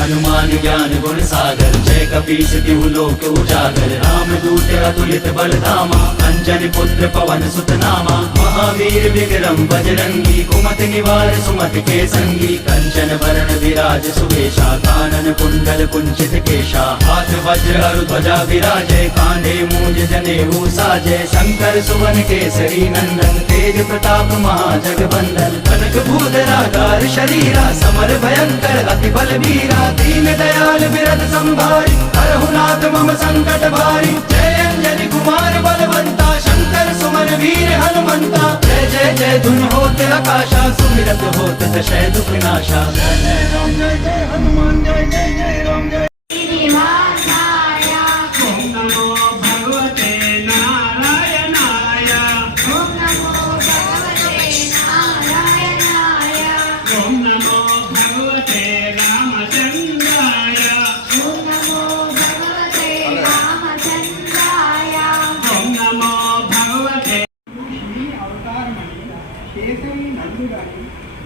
हनुमान ज्ञान गुण सागर जय कपीस तिहु लोक उजागर राम दूत अतुलित बलधामा अंजनी पुत्र पवन सुत नामा महावीर विक्रम बजरंगी कुमति निवार सुमति के संगी कंचन वरण विराज सुवेशा कानन कुंडल कुंचित केशा हाथ वज्र अरु ध्वजा विराजे कांधे मूंज जनेऊ साजे शंकर सुवन केसरी नंदन तेज प्रताप महाजगवंदन कनक भूधरागार शरीरा समर भयंकर अति बलबीरा दीन दयाल बिरद संभारी हरहुनाथ मम संकट भारी जय अंजनी कुमार बलवंता शंकर सुमन वीर हनुमंता जय जय जय धुन होत आकाशा सुमिरत होत दशय दुख नाशा जय राम जय जय हनुमान जय जय जय राम जय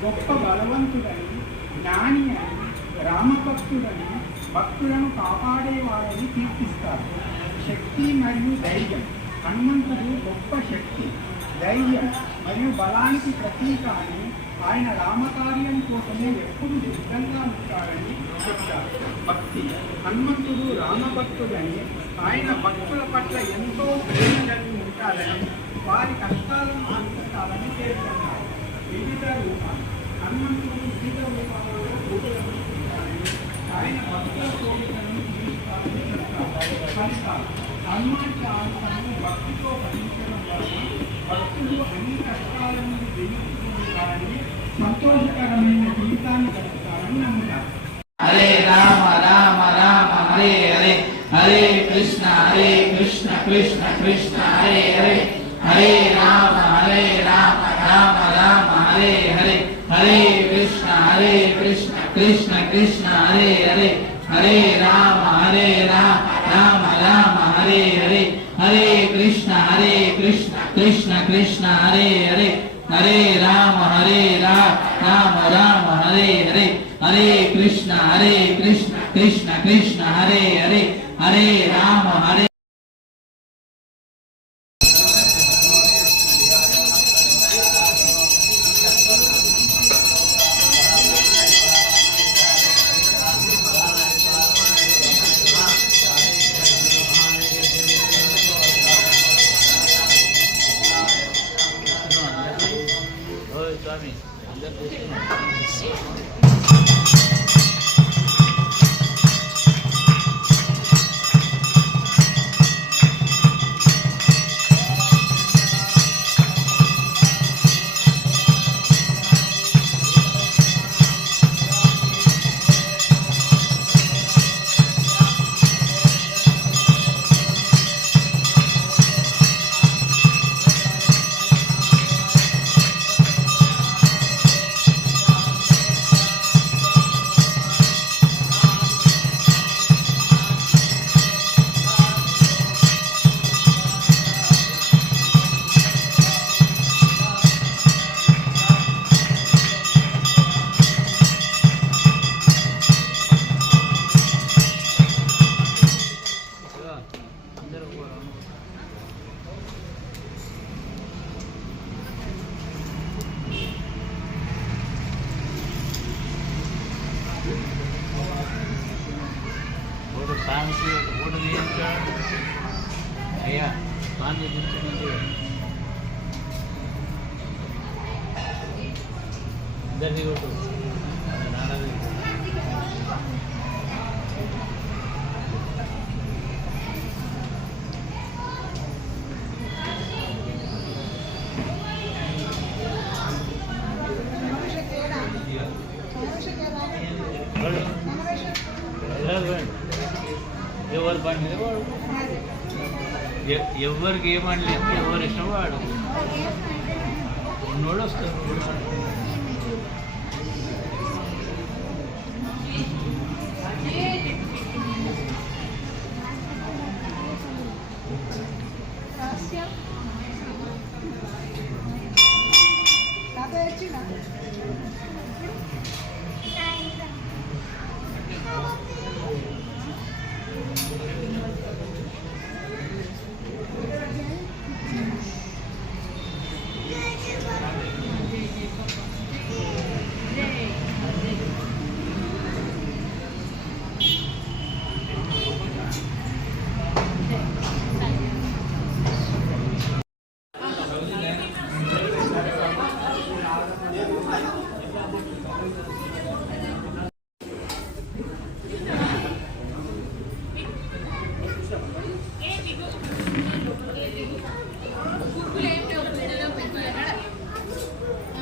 గొప్ప బలవంతుడని జ్ఞాని అని రామభక్తుడని భక్తులను కాపాడేవాడని కీర్తిస్తారు. శక్తి మరియు ధైర్యం. హనుమంతుడు గొప్ప శక్తి, ధైర్యం మరియు బలానికి ప్రతీక అని ఆయన రామకార్యం కోసమే ఎప్పుడు సిద్ధంగా ఉంటాడని చెప్తారు. భక్తి. హనుమంతుడు రామభక్తుడని ఆయన భక్తుల పట్ల ఎంతో ప్రేమ కలిగి ఉంటాడని వారి కష్టాలను అందిస్తారని పేర్కొన్నారు. వివిధ రూపాలు. హనుమంతుడు వివిధ రూపాలలో పూజలను చేస్తారని ఆయన భక్తుల కోరికలను తీరుస్తారని చెప్తారు. ఫలితాలు. హనుమాన్ చాలీసాను భక్తితో పఠించడం వలన భక్తులు అన్ని కష్టాల నుండి విముక్తులవుతారని సంతోషకరమైన జీవితాన్ని గడుపుతారని నమ్ముతారు. హరే రామ రామ రామ హరే హరే హరే కృష్ణ కృష్ణ కృష్ణ హరే హరే హరే రామ రామ రామ హరే హరే హరే కృష్ణ కృష్ణ కృష్ణ హరే హరే హరే రామ రామ రామ హరే హరే హరే కృష్ణ కృష్ణ కృష్ణ హరే హరే హరే రామ రామ హరే హరే హరే కృష్ణ కృష్ణ కృష్ణ హరే హరే హరే రామ హరే స్వామికి ఒక ఫోటో తీయించాడు. అయ్యా స్వామి తీయించండి. ఇద్దరిది కొట్టు. నాన్నది ఎవరు బండి మీద వాడు, ఎవరికి ఏమని లేదు, ఎవరు ఇష్టం వాడు ఉన్నోడు వస్తాడు.